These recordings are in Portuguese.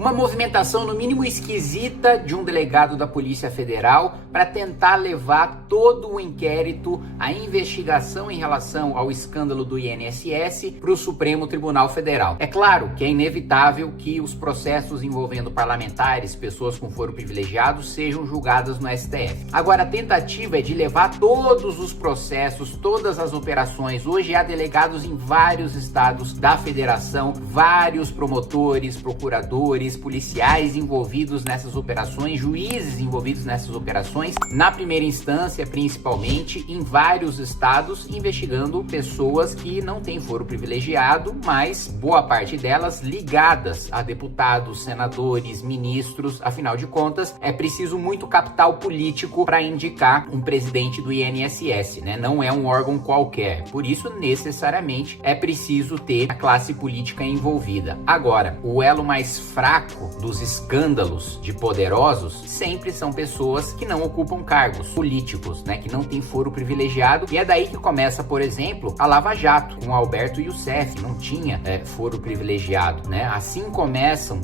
Uma movimentação no mínimo esquisita de um delegado da Polícia Federal para tentar levar todo o inquérito, a investigação em relação ao escândalo do INSS para o Supremo Tribunal Federal. É claro que é inevitável que os processos envolvendo parlamentares, pessoas com foro privilegiado, sejam julgadas no STF. Agora, a tentativa é de levar todos os processos, todas as operações. Hoje há delegados em vários estados da federação, vários promotores, procuradores, policiais envolvidos nessas operações, juízes envolvidos nessas operações, na primeira instância, principalmente, em vários estados, investigando pessoas que não têm foro privilegiado, mas boa parte delas ligadas a deputados, senadores, ministros. Afinal de contas, é preciso muito capital político para indicar um presidente do INSS, né? Não é um órgão qualquer. Por isso, necessariamente, é preciso ter a classe política envolvida. Agora, o elo mais fraco dos escândalos de poderosos sempre são pessoas que não ocupam cargos políticos, né? Que não têm foro privilegiado. E é daí que começa, por exemplo, a Lava Jato, com Alberto Youssef, não tinha foro privilegiado, né? Assim começam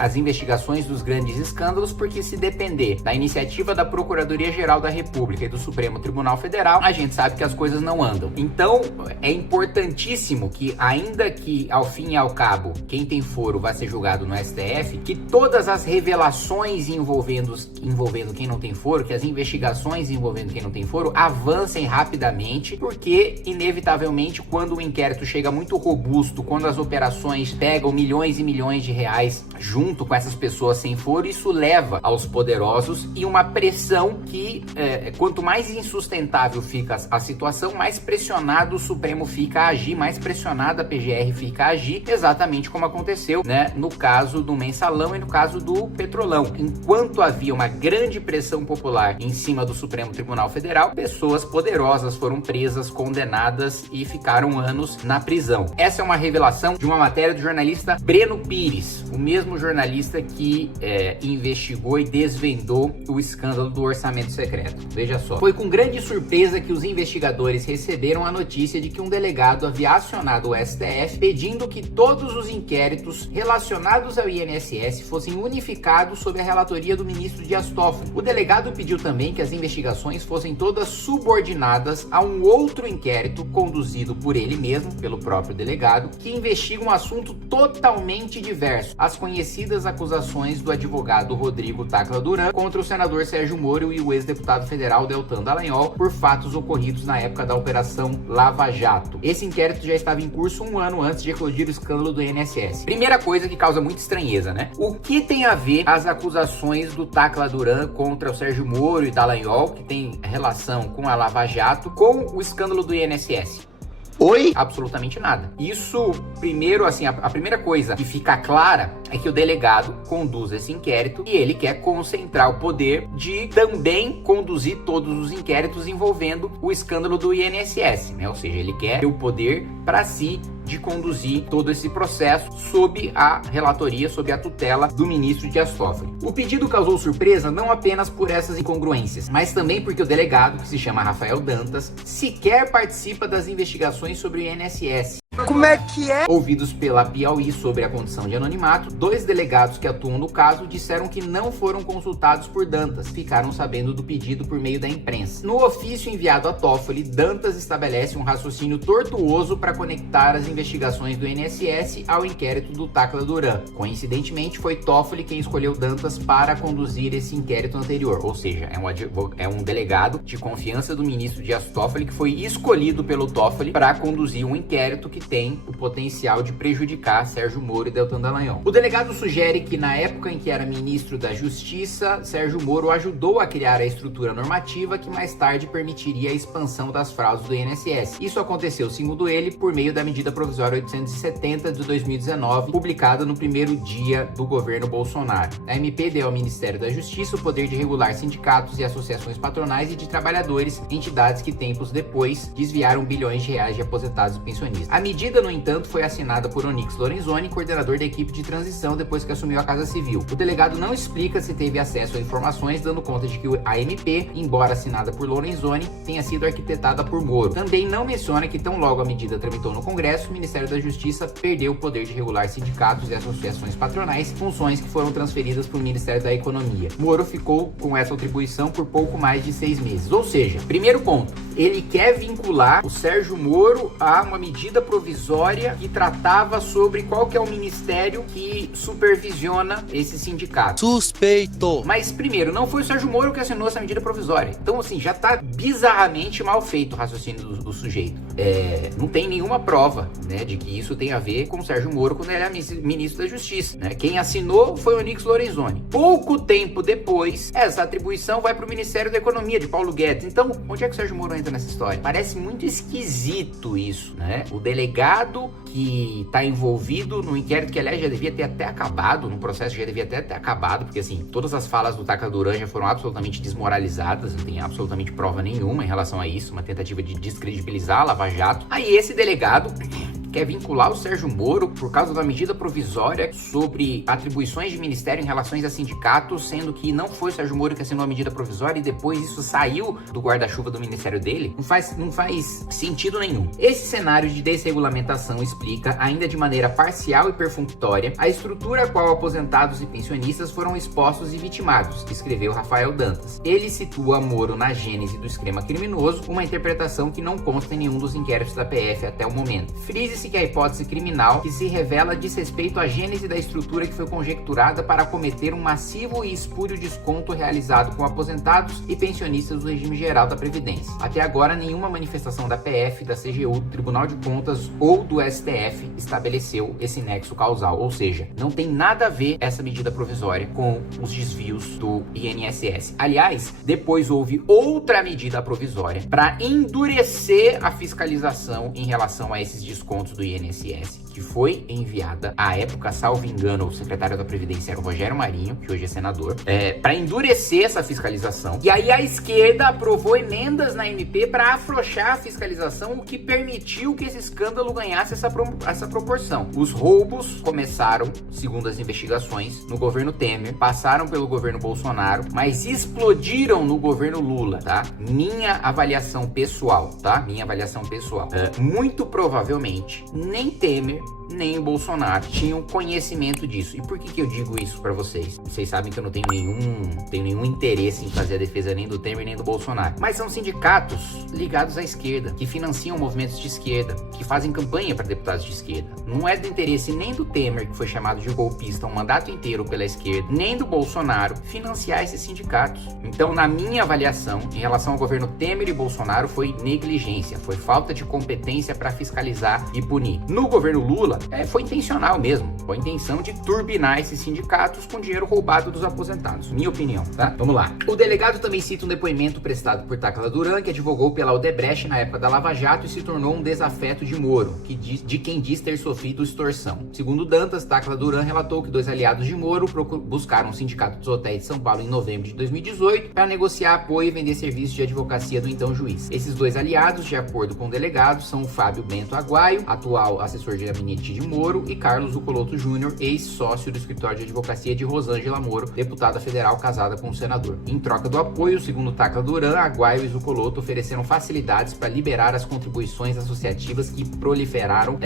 as investigações dos grandes escândalos, porque se depender da iniciativa da Procuradoria-Geral da República e do Supremo Tribunal Federal, a gente sabe que as coisas não andam. Então, é importantíssimo que, ainda que ao fim e ao cabo, quem tem foro vai ser julgado no STF, que todas as revelações envolvendo quem não tem foro, que as investigações envolvendo quem não tem foro, avancem rapidamente, porque, inevitavelmente, quando o inquérito chega muito robusto, quando as operações pegam milhões e milhões de reais junto com essas pessoas sem foro, isso leva aos poderosos e uma pressão que, quanto mais insustentável fica a situação, mais pressionado o Supremo fica a agir, mais pressionada a PGR fica a agir, exatamente como aconteceu, né, no caso do Mensalão e no caso do Petrolão. Enquanto havia uma grande pressão popular em cima do Supremo Tribunal Federal, pessoas poderosas foram presas, condenadas e ficaram anos na prisão. Essa é uma revelação de uma matéria do jornalista Breno Pires, o mesmo jornalista que investigou e desvendou o escândalo do orçamento secreto. Veja só. Foi com grande surpresa que os investigadores receberam a notícia de que um delegado havia acionado o STF pedindo que todos os inquéritos relacionados ao INSS fossem unificados sob a relatoria do ministro Dias Toffoli. O delegado pediu também que as investigações fossem todas subordinadas a um outro inquérito conduzido por ele mesmo, pelo próprio delegado, que investiga um assunto totalmente diverso: as conhecidas acusações do advogado Rodrigo Tacla Duran contra o senador Sérgio Moro e o ex-deputado federal Deltan Dallagnol por fatos ocorridos na época da Operação Lava Jato. Esse inquérito já estava em curso um ano antes de eclodir o escândalo do INSS. Primeira coisa que causa muita estranheza, né? O que tem a ver as acusações do Tacla Duran contra o Sérgio Moro e Dallagnol, que tem relação com a Lava Jato, com o escândalo do INSS? Oi? Absolutamente nada. Isso, primeiro, assim, a primeira coisa que fica clara é que o delegado conduz esse inquérito e ele quer concentrar o poder de também conduzir todos os inquéritos envolvendo o escândalo do INSS, né? Ou seja, ele quer ter o poder para si de conduzir todo esse processo sob a relatoria, sob a tutela do ministro Dias Toffoli. O pedido causou surpresa não apenas por essas incongruências, mas também porque o delegado, que se chama Rafael Dantas, sequer participa das investigações sobre o INSS. Como é que é? Ouvidos pela Piauí sobre a condição de anonimato, 2 delegados que atuam no caso disseram que não foram consultados por Dantas, ficaram sabendo do pedido por meio da imprensa. No ofício enviado a Toffoli, Dantas estabelece um raciocínio tortuoso para conectar as investigações do INSS ao inquérito do Tacla Duran. Coincidentemente, foi Toffoli quem escolheu Dantas para conduzir esse inquérito anterior, ou seja, é um delegado de confiança do ministro Dias Toffoli que foi escolhido pelo Toffoli para conduzir um inquérito que tem o potencial de prejudicar Sérgio Moro e Deltan Dallagnol. O delegado sugere que na época em que era ministro da Justiça, Sérgio Moro ajudou a criar a estrutura normativa que mais tarde permitiria a expansão das fraudes do INSS. Isso aconteceu, segundo ele, por meio da medida provisória 870 de 2019, publicada no primeiro dia do governo Bolsonaro. A MP deu ao Ministério da Justiça o poder de regular sindicatos e associações patronais e de trabalhadores, entidades que tempos depois desviaram bilhões de reais de aposentados e pensionistas. A medida, no entanto, foi assinada por Onyx Lorenzoni, coordenador da equipe de transição depois que assumiu a Casa Civil. O delegado não explica se teve acesso a informações, dando conta de que a MP, embora assinada por Lorenzoni, tenha sido arquitetada por Moro. Também não menciona que tão logo a medida tramitou no Congresso, o Ministério da Justiça perdeu o poder de regular sindicatos e associações patronais, funções que foram transferidas para o Ministério da Economia. Moro ficou com essa atribuição por pouco mais de 6 meses. Ou seja, primeiro ponto, ele quer vincular o Sérgio Moro a uma medida provisória que tratava sobre qual que é o ministério que supervisiona esse sindicato. Suspeito! Mas, primeiro, não foi o Sérgio Moro que assinou essa medida provisória. Então, assim, já tá bizarramente mal feito o raciocínio do sujeito. Não tem nenhuma prova, né, de que isso tem a ver com o Sérgio Moro quando ele é ministro da Justiça, né? Quem assinou foi o Onyx Lorenzoni. Pouco tempo depois, essa atribuição vai para o Ministério da Economia, de Paulo Guedes. Então, onde é que o Sérgio Moro entra nessa história? Parece muito esquisito isso, né? O delegado que tá envolvido no inquérito, que aliás já devia ter até acabado, no processo já devia até ter acabado, porque assim, todas as falas do Tacla Duran já foram absolutamente desmoralizadas, não tem absolutamente prova nenhuma em relação a isso, uma tentativa de descredibilizar a Lava Jato. Aí esse delegado quer vincular o Sérgio Moro por causa da medida provisória sobre atribuições de ministério em relação a sindicatos, sendo que não foi o Sérgio Moro que assinou a medida provisória e depois isso saiu do guarda-chuva do ministério dele. Não faz sentido nenhum. Esse cenário de desregulamentação explica, ainda de maneira parcial e perfunctória, a estrutura a qual aposentados e pensionistas foram expostos e vitimados, escreveu Rafael Dantas. Ele situa Moro na gênese do esquema criminoso, uma interpretação que não consta em nenhum dos inquéritos da PF até o momento. Frise que a hipótese criminal que se revela diz respeito à gênese da estrutura que foi conjecturada para cometer um massivo e espúrio desconto realizado com aposentados e pensionistas do regime geral da Previdência. Até agora, nenhuma manifestação da PF, da CGU, do Tribunal de Contas ou do STF estabeleceu esse nexo causal, ou seja, não tem nada a ver essa medida provisória com os desvios do INSS. Aliás, depois houve outra medida provisória para endurecer a fiscalização em relação a esses descontos do INSS, que foi enviada à época, salvo engano, o secretário da Previdência era o Rogério Marinho, que hoje é senador, para endurecer essa fiscalização. E aí a esquerda aprovou emendas na MP para afrouxar a fiscalização, o que permitiu que esse escândalo ganhasse essa proporção. Os roubos começaram, segundo as investigações, no governo Temer, passaram pelo governo Bolsonaro, mas explodiram no governo Lula, tá? Minha avaliação pessoal, tá? Minha avaliação pessoal. Muito provavelmente, nem Temer, nem o Bolsonaro tinham conhecimento disso. E por que eu digo isso pra vocês? Vocês sabem que eu não tenho nenhum interesse em fazer a defesa nem do Temer nem do Bolsonaro. Mas são sindicatos ligados à esquerda, que financiam movimentos de esquerda, que fazem campanha para deputados de esquerda. Não é do interesse nem do Temer, que foi chamado de golpista um mandato inteiro pela esquerda, nem do Bolsonaro financiar esses sindicatos. Então, na minha avaliação, em relação ao governo Temer e Bolsonaro, foi negligência, foi falta de competência para fiscalizar e punir. No governo Lula, foi intencional mesmo, foi a intenção de turbinar esses sindicatos com dinheiro roubado dos aposentados, minha opinião, tá? Vamos lá. O delegado também cita um depoimento prestado por Tacla Duran, que advogou pela Odebrecht na época da Lava Jato e se tornou um desafeto de Moro, de quem diz ter sofrido extorsão. Segundo Dantas, Tacla Duran relatou que 2 aliados de Moro buscaram um sindicato dos hotéis de São Paulo em novembro de 2018 para negociar apoio e vender serviços de advocacia do então juiz. Esses 2 aliados, de acordo com o delegado, são o Fábio Bento Aguaio, atual assessor de gabinete de Moro, e Carlos Zucoloto Júnior, ex-sócio do escritório de advocacia de Rosângela Moro, deputada federal casada com o senador. Em troca do apoio, segundo Tacla Duran, Aguaio e Zucoloto ofereceram facilidades para liberar as contribuições associativas que proliferaram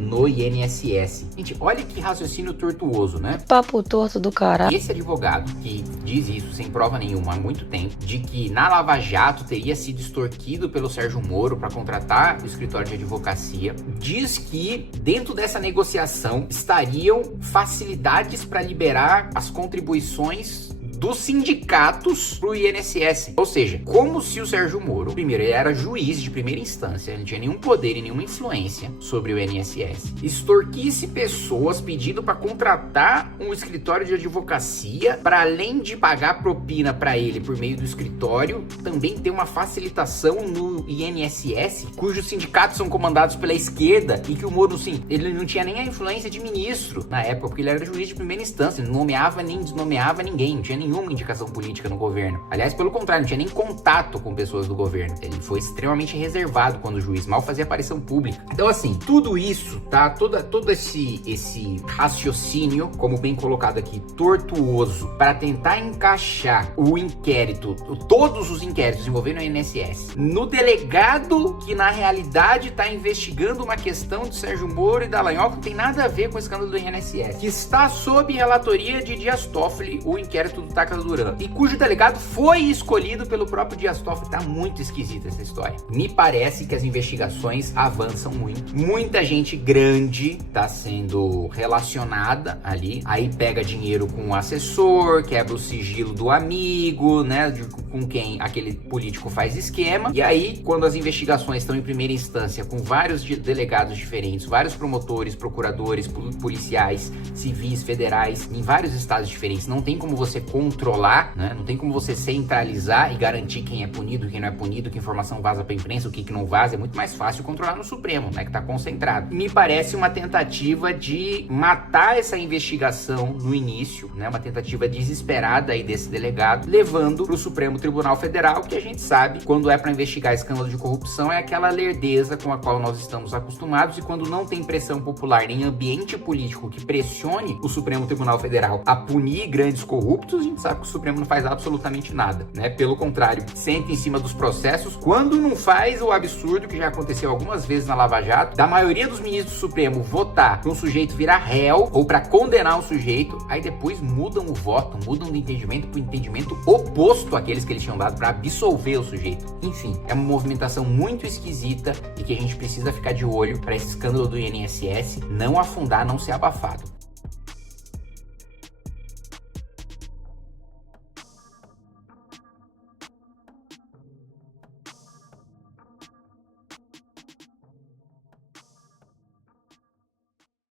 no INSS. Gente, olha que raciocínio tortuoso, né? Papo torto do caralho. Esse advogado que diz isso sem prova nenhuma há muito tempo, de que na Lava Jato teria sido extorquido pelo Sérgio Moro para contratar o escritório de advocacia, diz que dentro dessa negociação estariam facilidades para liberar as contribuições dos sindicatos pro INSS. Ou seja, como se o Sérgio Moro, primeiro, ele era juiz de primeira instância, ele não tinha nenhum poder e nenhuma influência sobre o INSS, extorquisse pessoas pedindo para contratar um escritório de advocacia, para além de pagar propina para ele por meio do escritório, também ter uma facilitação no INSS, cujos sindicatos são comandados pela esquerda, e que o Moro, sim, ele não tinha nem a influência de ministro na época, porque ele era juiz de primeira instância, ele não nomeava nem desnomeava ninguém, não tinha nenhuma indicação política no governo. Aliás, pelo contrário, não tinha nem contato com pessoas do governo. Ele foi extremamente reservado quando o juiz mal fazia aparição pública. Então, assim, tudo isso, tá? Todo esse raciocínio, como bem colocado aqui, tortuoso, para tentar encaixar o inquérito, todos os inquéritos envolvendo o INSS, no delegado que na realidade está investigando uma questão de Sérgio Moro e Dallagnol que não tem nada a ver com o escândalo do INSS, que está sob relatoria de Dias Toffoli, o inquérito do Tacla Duran, e cujo delegado foi escolhido pelo próprio Dias Toffoli. Tá muito esquisita essa história. Me parece que as investigações avançam muito. Muita gente grande tá sendo relacionada ali. Aí pega dinheiro com o assessor, quebra o sigilo do amigo, né? Com quem aquele político faz esquema. E aí, quando as investigações estão em primeira instância com vários delegados diferentes, vários promotores, procuradores, policiais, civis, federais, em vários estados diferentes, não tem como você controlar, né? Não tem como você centralizar e garantir quem é punido, quem não é punido, que informação vaza pra imprensa, o que não vaza. É muito mais fácil controlar no Supremo, né? Que tá concentrado. Me parece uma tentativa de matar essa investigação no início, né? Uma tentativa desesperada aí desse delegado, levando pro Supremo Tribunal Federal, que a gente sabe, quando é para investigar escândalo de corrupção, é aquela lerdeza com a qual nós estamos acostumados, e quando não tem pressão popular nem ambiente político que pressione o Supremo Tribunal Federal a punir grandes corruptos, a gente sabe que o Supremo não faz absolutamente nada, né? Pelo contrário, senta em cima dos processos, quando não faz o absurdo que já aconteceu algumas vezes na Lava Jato, da maioria dos ministros do Supremo votar para um sujeito virar réu ou para condenar um sujeito, aí depois mudam o voto, mudam de entendimento para o entendimento oposto àqueles que eles tinham dado para absolver o sujeito. Enfim, é uma movimentação muito esquisita e que a gente precisa ficar de olho para esse escândalo do INSS não afundar, não ser abafado.